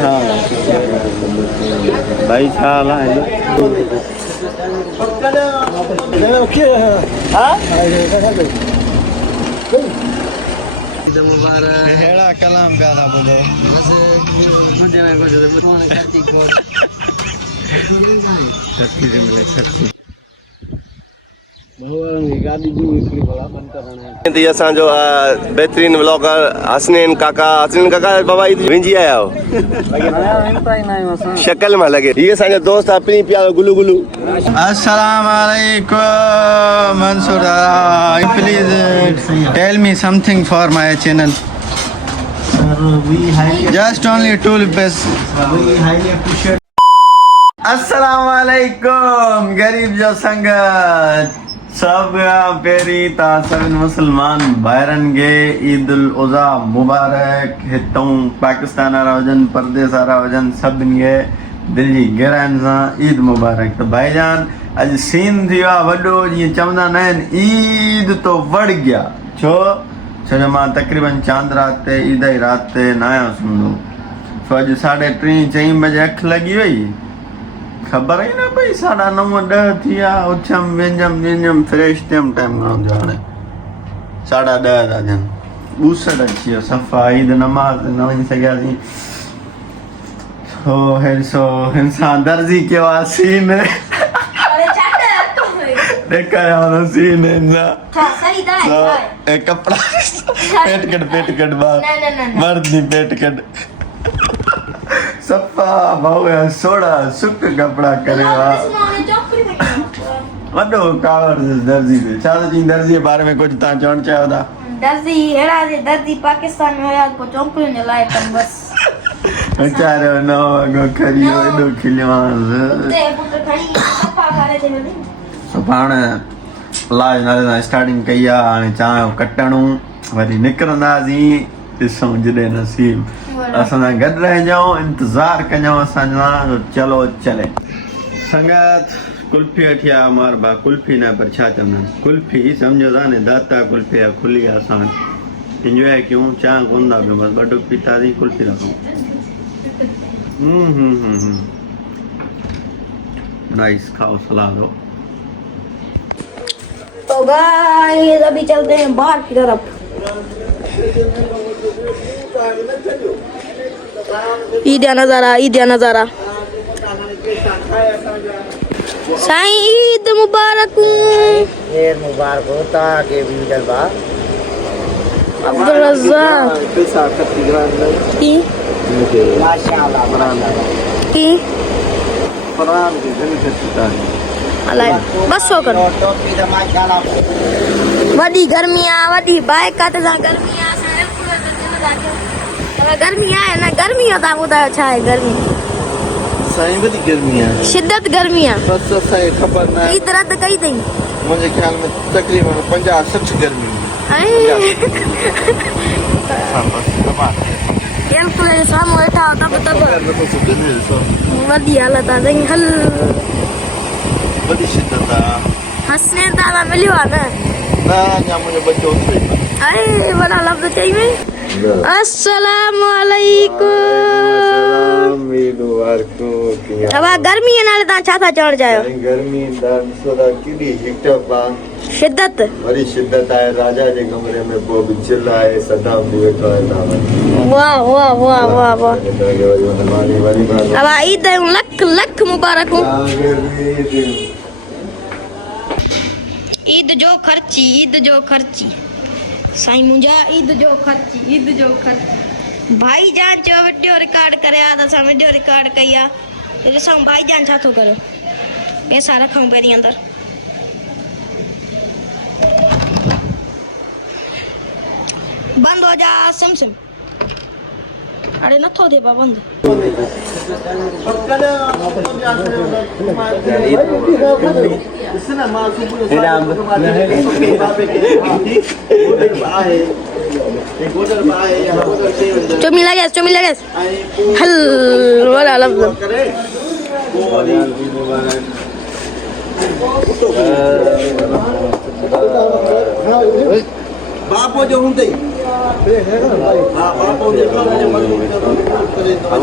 हाँ भाई छाला है हेड़ा कलाम प्यारा बोलो मुझे मैं कुछ बताने का ठीक बोल शक्ति से मिले शक्ति असांजो बेहतरीन व्लॉगर हसनैन काका बाबा विंजी आया हो शक्ल में लगे ये असांजो दोस्त आहे पी पिया गुलू गुलू अस्सलाम वालेकुम Mansoor please tell me something for my channel just only 2 rupees अस्सलाम वालेकुम गरीब जो संगत सब पेरी तासन मुसलमान भाईरन गे ईद उल अज़हा मुबारक हितों पाकिस्तान रावजन परदेस रावजन सभिन गे दिल जी गहराइन सां ईद मुबारक। तो भाईजान अज सीन थियो आहे वॾो जीअं चवंदा न आहिनि ईद तो वड़ गया छो छो मां तक़रीबन चांद रात ते ईद जी रात ते न आहियां सुम्हंदो सो अॼु 3:30-4 बजे अख लॻी वई खबर ही ना पई 9:30 थिया उथम वेंजम फ्रेश थियम टाइम घणो थियो हाणे 10:30 था थियनि ॿूसट अची वियो सफ़ा ईद नमाज़ न वञी सघियासीं हो सो इंसान दर्जी कयो आहे सीन ॾेखारियांव सीन कपिड़ा पेट कट मर्द जी पेट कट सफ़ा भाऊ सोड़ा सुक कपड़ा करे वॾो कावर दर्जी ते छा त चई दर्जी जे बारे में कुझु तव्हां चवणु चाहियो था दर्जी अहिड़ा जे दर्जी पाकिस्तान में हुया पोइ चौंकड़ियुनि जे लाइ कनि बसि वीचारो न अॻो खरी एॾो खिलियोसि पाण इलाज नाले सां स्टार्टिंग कई आहे हाणे चाहियो कटणो वरी निकिरंदासीं ॾिसूं जॾहिं नसीब असां सां गॾु रहिजो इंतज़ारु कजो असांजा चलो चले संगत कुल्फी वठी आया मार भा कुल्फी न पर छा चवंदा आहिनि कुल्फी सम्झो था न दाता कुल्फी आहे खुली आहे असां इंजॉय कयूं चांहि कोन था पियूं बसि ॿ टुक पीतासीं कुल्फी रखूं नाइस खाओ सलाद हो तो गाइस अभी चलते हैं बाहर की तरफ ईद नज़ारा साईं ईद मुबारक होता के बीदल बा अब्दुल रज़्ज़ाक की माशाअल्लाह की फरान की जन खत्ता है अलाए बस हो कर टोपी तो माशाअल्लाह वडी गर्मी आ वडी बाइक का सा गर्मी आ गर्मी आहे ना गर्मी होता ॿुधायो छा आहे गर्मी साईं वॾी गर्मी आहे शिद्दत गर्मी आहे बस असांखे ख़बर न आहे ईद रद्द कई अथई मुंहिंजे ख़्याल में तक़रीबन 50-60 गर्मी बिल्कुलु साम्हूं वेठा तब वॾी हालत आहे साईं हल वॾी शिदत आहे हसनैन ताला मिलियो आहे न अञा मुंहिंजो बचो थिए अरे वॾा लफ़्ज़ चई में अस्सलाम वालेकुम हवा गर्मी है नाले ता छा था चवण चाहियो गर्मी सोदा किडी हिटप आ शिद्दत वरी शिद्दत आहे राजा जे कमरे में पो बिचल आहे सदाम भी वेठो आहे ना वाह वाह वाह वाह वाह हवा ईद लख लख मुबारक हो ईद जो खर्ची साईं मुंहिंजा ईद जो खर्ची भाई जान जो वीडियो रिकॉर्ड करे आ त असां वीडियो रिकॉर्ड कई आ ॾिसूं भाई जान छा थो करे पैसा रखूं पहिरीं अंदर बंद हो जा सिम अरे नथो थिए बा बंद चुमी लगेस हल वाला लफ्ज़ बापो जो हूंदे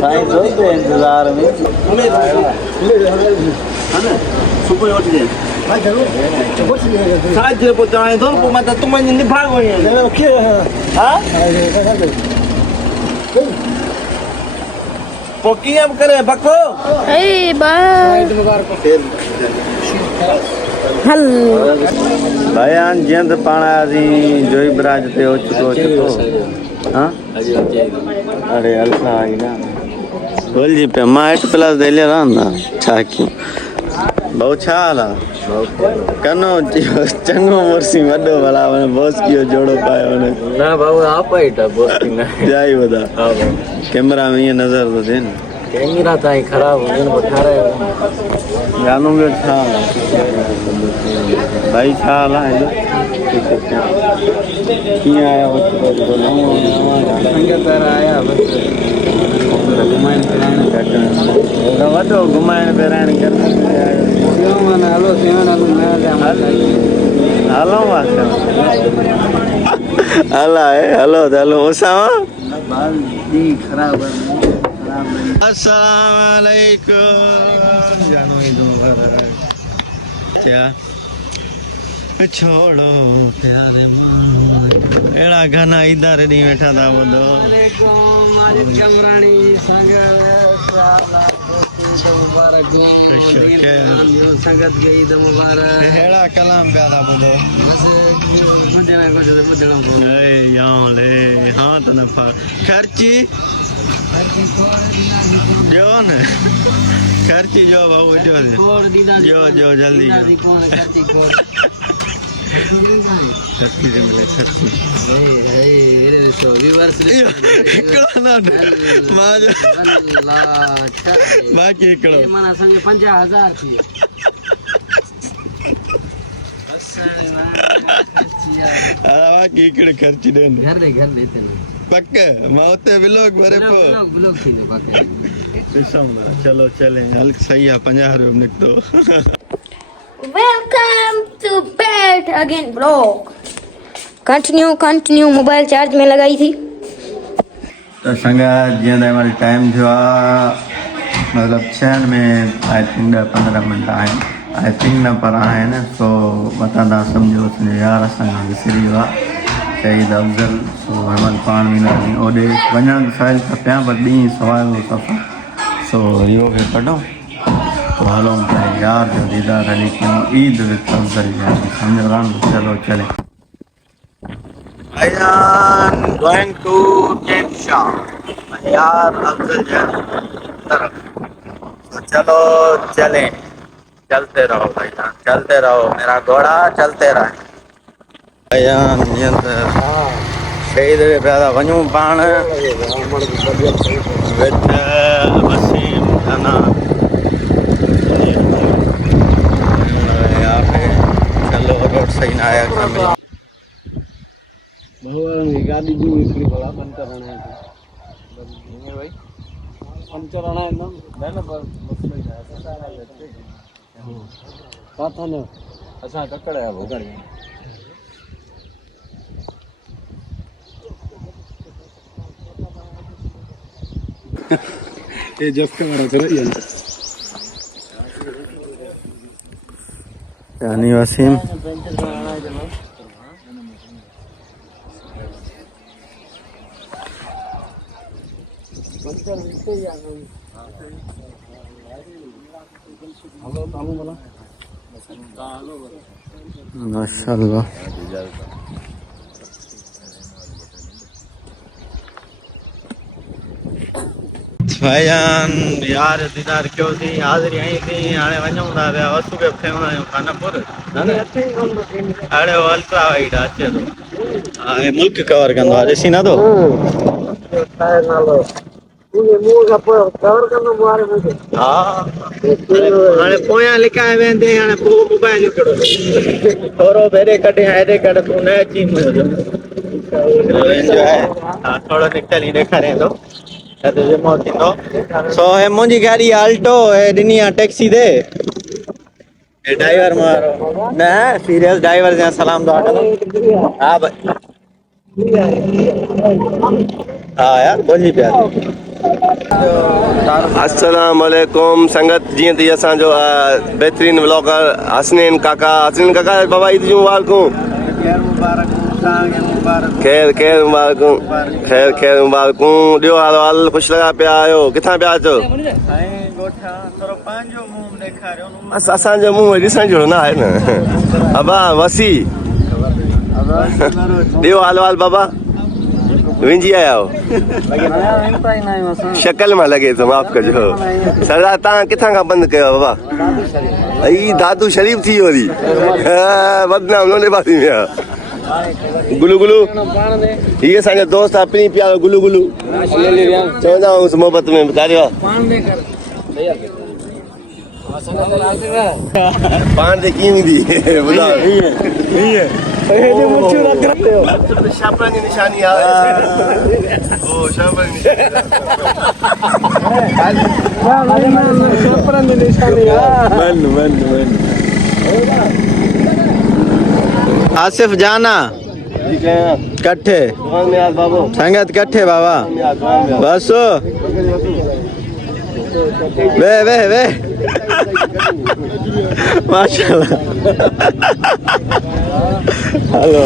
साईं दोस्त इंतजार में सुबह उठ गए साज पुचाए तो मत तुम जिंदगी भाग गई है हां पोकी अब करे बको ए बाय हल भाईयान जिंद पाणा जी जोई ब्राज ते ओचतो हां अरे अलसा आई ना बोल जी पे मां 8+ दे ले रहा छा क्यों बहु छा हाल कनो चंगो मुर्सी वडो भला बॉस कियो जोड़ो पायो ने ना बाबू आप ही था बॉस की ना जाई बता कैमरा में ये नजर तो दे न कैमरा ताई खराब हो गया बता रहे जानू में छा भाई छा हाल है किया आया वो संग आया बस घुमाइण फिराइण वॾो घुमाइण फिराइण हलो हलो हला हलो त हलो असां अस्सलाम वालेकुम जानो ईद मुबारक क्या छोड़ो प्यारे एड़ा गाना इधर दी बैठा था ॿुधो कमरानी संग मुबारक संगत गई ईद मुबारक एड़ा कलाम पिया था ॿुधो ले हाँ तो नफा खर्ची जो न खर्ची जो बाबू जो जो जल्दी खर्ची से मिले खर्ची बाकी हिकिड़ो माना असांखे 50,000 थी बाकी हिकिड़े खर्ची ॾियनि घर दे हिते पक मां उते ब्लॉग भरे पियो ब्लॉग थींदो पक चलो चले हल सही आहे 50 रुपया निकितो welcome to bat again blog continue mobile charge में लगाई थी तो संगत जीअं त हिन टाइम थियो आहे मतिलबु 6 में आई थिंक 10-15 मिंट आहिनि आई थिंक न पर आहिनि सो मथां तव्हां सम्झो असांजो यार असांखां विसरी वियो आहे शहीद अफ़ज़ल सो हिन पाण में ओॾे वञण त साहिल खपियां पर ॾींहुं सवाइ हो सफ़र सो इहो खे कढूं तो हलो यार जो दीदार अली क्यों ईद विद अफ़ज़ल समझ रहा चलो चले भाईजान गोइंग टू केपशा यार अफ़ज़ल तरफ तो चलो चले चलते रहो भाईजान चलते रहो मेरा घोड़ा चलते रहे भाईजान शहीद खे पिया वञूं पाण विद वसीम अना चलो रोड सही ना आया गाड़ी जो इसलिए बोला बंद कराना है भाई पंचर आना है ना पर मसला है साथ ना अच्छा टक्कर है वो गाड़ी ये जब के मारा कर यानी वसीम माशाल्लाह भाईजान यार दीदार क्यों थी हाज़िरी आई थी हाणे वञूं था पिया वसु खे थियूं आहियूं खानापुर अड़े वो अल्ट्रा वाइड अचे थो हा मुल्क कवर कंदो आहे ॾिसी नथो हा हाणे पोयां लिकाए वेंदे हाणे पोइ मोबाइल हिकिड़ो थोरो हेॾे कढे हेॾे कढ तूं न अची हा थोरो निकल ई ॾेखारे थो सो हे मुंहिंजी गाड़ी आल्टो हे ॾिनी आहे टैक्सी ते हे ड्राइवर मारो न सीरियस ड्राइवर जा सलाम दुआ कंदो हा भाई हाँ यार बोली प्यार अस्सलाम वालेकुम संगत जी थी असांजो बेहतरीन व्लॉगर हसनैन काका बाबा ईद जूं मुबारकूं खैर खैर मुबारकूं खैर मुबारकूं ॾियो हालो हाल ख़ुशि लॻा पिया आहियो किथां पिया अचो असांजो मुंहुं ॾिसण जहिड़ो न आहे न अबा वसी ॾियो हालो हाल बाबा विंजी आया हो शक्ल मां लॻे थो माफ़ कजो सरदार तव्हां किथां खां बंदि कयो बाबा ई दादू शरीफ़ थी वियो वरी बदनाम लोने बासी में आहे गुलू गुलू हीअ असांजो दोस्त आहे पीउ प्यारो गुलू गुलू चवंदा आहियूं मोहबत में ॿुधायो पाण ते कीअं ईंदी ॿुधायो शापन जी निशानी आसिफ जाना कट्ठे संगत कट्ठे बाबा बस वे वे वे माशाल्लाह हेलो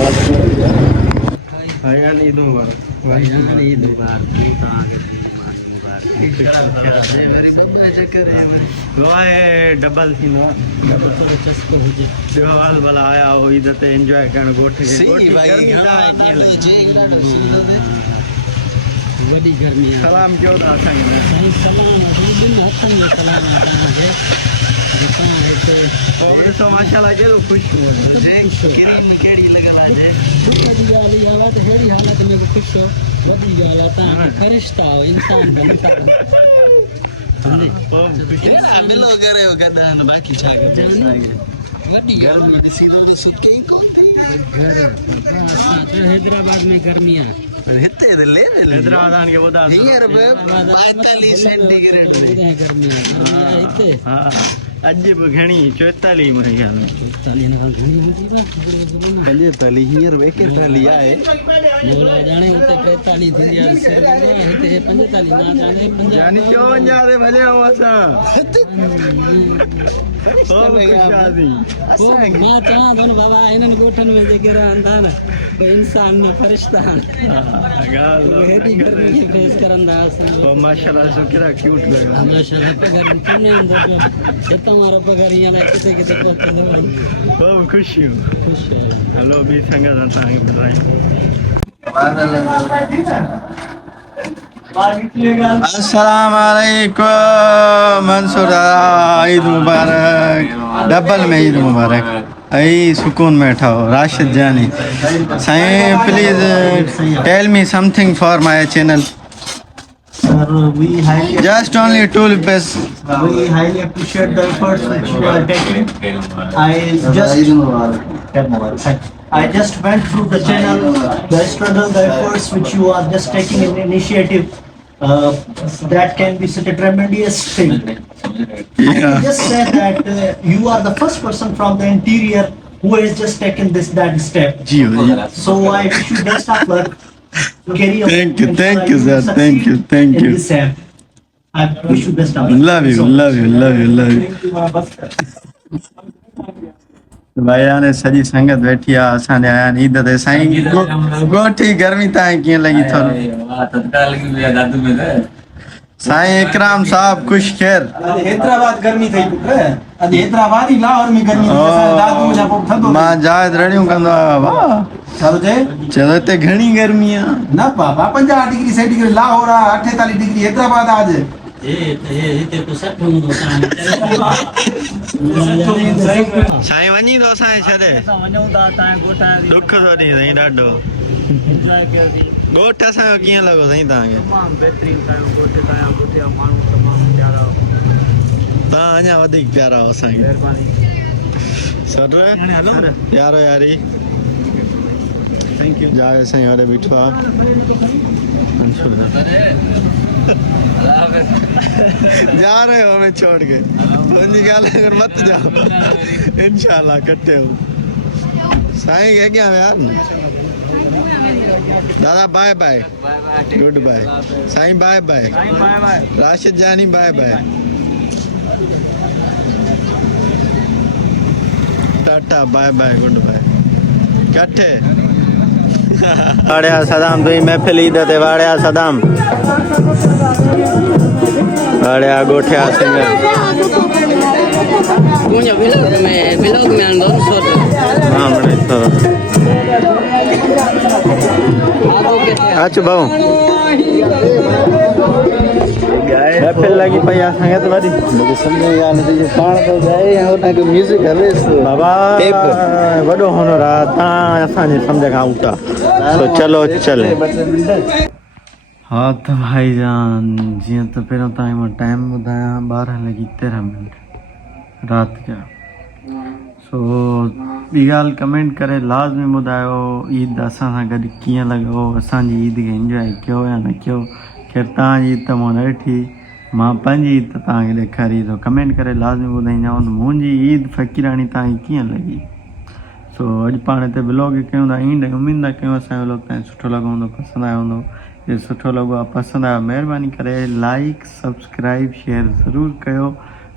भाईजान ईद मुबारक भाईजान ईद डबल थी ना त्योहार वाला आया हो ईद ते एंजॉय करण गोठ के वडी गर्मी सलाम क्यों था सलाम सलाम और तो माशाल्लाह के खुश हो करीम केड़ी लगल आज बड़ी गाली हालत हेड़ी हालत में खुश हो वडी गाल ता फरिश्ता हो इंसान बनता हमने मिलो करे हो गदान बाकी छा वडी गर्मी सीधो तो सुके ही कोन घर हैदराबाद में गर्मियां हिते ते ले हैदराबाद के बता हींअर 45 सेंटीग्रेड में गर्मियां हिते हां अज भी घणी 44 मेरे ख्याल में 44 न घणी होती बा 45 हींअर 41 आहे जोला जाने उते 45 थी यार सिर हिते 45 ना जाने 50 यानी 54 रे भले हो असा ओ खुशादी ओ मैं चाह दोन बाबा इनन गोठन में जेके रहंदा न कोई इंसान न फरिश्ता गाल हेडी गर्मी फेस करंदा ओ माशाल्लाह सो केरा क्यूट लगा माशाल्लाह पगार तुमने अंदर तुम्हारा पगार यहाँ किसे किसे करते हो बहुत खुश हूँ हेलो भी संगत आता है बताइए अस्सलाम वालेकुम मंसूर ईद मुबारक डबल में ईद मुबारक आई सुकून में ठो Rashid Jani Sai please tell me something for my channel just only 2 rupees. We highly appreciate the efforts which you are taking. I just went through the channel, the struggle, the efforts which you are just taking an initiative. That can be such a tremendous thing. I can just say that you are the first person from the interior who has just taken that step. So I wish you best of luck. Carry on. Thank you, sir. Thank you. I wish you best of luck. Love you. भाई सॼी संगत बैठी आहे असांजे आया आहिनि ईद ते साईं गोठी गर्मी तव्हांखे कीअं लॻी थोरो साईं इकराम साहब खुश खैर हैदराबाद गर्मी थई अॼु हैदराबाद ही लाहौर में गर्मी दादू जा पोइ थधो मां जायद रड़ियूं कंदो आहियां वाह छा चए चलो हिते घणी गर्मी आहे न बाबा 50 डिग्री सेंटीग्रेड लाहौर आहे 48 डिग्री हैदराबाद आज साईं वञी थो असांखे छॾे ॾुख थो ॾिए साईं ॾाढो ॻोठ असांजो कीअं लॻो साईं तव्हांखे तव्हां अञा वधीक प्यारा हो असांखे सर यारो यारी थैंक यू जाए साईं होॾे बीठो आहे जा रहे हो हमें छोड़ के उनकी गाल अगर मत जाओ इंशाल्लाह कट्टे हो साईं के क्या यार दादा bye bye good bye Sai bye bye Rashid जानी bye bye tata bye bye good bye कट्ठे वाड़िया सदाम तुई महफिल ईद ते वाड़िया सदाम वाड़िया गोठिया सिंगर punya vlog में अंदर सोच हाँ बड़े तो अच्छा बाबू महफिल लगी पई आ संगत वारी मुझे समझ में आ नहीं पाण तो जाए और ना के म्यूजिक हले बाबा वडो होनो रात असां जे समझ खां उठा तो चलो चले हाँ तो भाईजान जीअं त पहिरियों तव्हांखे मां टाइम ॿुधायां 12:13 रात जा सो ॿी ॻाल्हि कमेंट करे लाज़मी ॿुधायो ईद असां सां गॾु कीअं लॻो असांजी ईद खे इंजॉय कयो या न कयो ख़ैर तव्हांजी ईद त मूं न ॾिठी मां पंहिंजी ईद त तव्हांखे ॾेखारी थो कमेंट करे लाज़मी ॿुधाईंदव मुंहिंजी ईद फ़क़ीरानी तव्हांखे कीअं लॻी सो अॼु पाण हिते ब्लॉग कयूं था ईंद उमेद था कयूं असांजो ब्लॉग तव्हांखे सुठो लॻो हूंदो पसंदि आयो हूंदो जे सुठो लॻो आहे पसंदि आयो महिरबानी करे लाइक सब्सक्राइब शेयर ज़रूरु कयो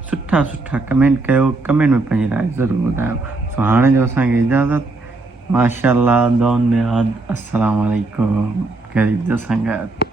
सुठा सुठा कमेंट कयो कमेंट में पंहिंजी राय ज़रूरु ॿुधायो सो हाणे जो असांखे इजाज़त माशाअल्लाह दुआउनि में यादि अस्सलाम वालेकुम ग़रीब जो संगत